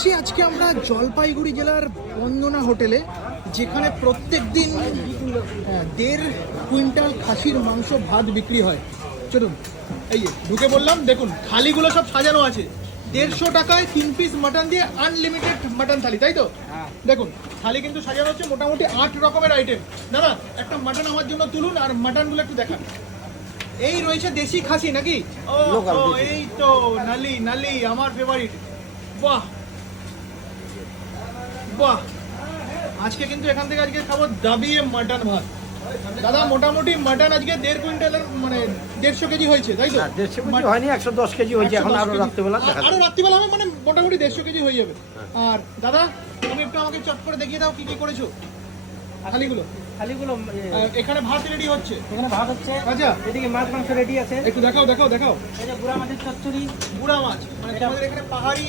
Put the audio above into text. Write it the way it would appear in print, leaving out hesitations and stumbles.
এসছি আজকে আমরা জলপাইগুড়ি জেলার বন্দনা হোটেলে, যেখানে প্রত্যেক দিন 1.5 কুইন্টাল খাসির মাংস ভাত বিক্রি হয়। চলুন এই যে ঢুকে বললাম, দেখুন থালিগুলো সব সাজানো আছে। 150 টাকায় 3 পিস মাটন দিয়ে আনলিমিটেড মাটন থালি, তাই তো? দেখুন থালি কিন্তু সাজানো হচ্ছে, মোটামুটি 8 রকমের আইটেম। দাদা একটা মাটন আমার জন্য তুলুন, আর মাটনগুলো একটু দেখান। এই রয়েছে দেশি খাসি নাকি? ও এই তো নালি নালি, আমার ফেভারিট। বাহ বাহ, আজকে কিন্তু এখান থেকে আজকে খাবো দাবিয়ে মাটন ভাত। দাদা মোটামুটি মাটন আজকে 1.5 কুইন্টালের, মানে 150 কেজি হয়েছে, তাই তো? 150 কেজি হয়নি, 110 কেজি হয়েছে। এখন আরো রাত্রিবেলা আরো রাত্রিবেলা হবে, মানে মোটামুটি 150 কেজি হয়ে যাবে। আর দাদা তুমি একটু আমাকে চট করে দেখিয়ে দাও কি কি করেছো থালিগুলো। এখানে ভাত রেডি হচ্ছে, এখানে ভাত হচ্ছে। আচ্ছা এদিকে মাছ মাংস রেডি আছে। একটু দেখাও দেখাও দেখাও। এই যে গুড়া মাছের চচ্চড়ি। গুড়া মাছ, মানে তোমাদের এখানে পাহাড়ি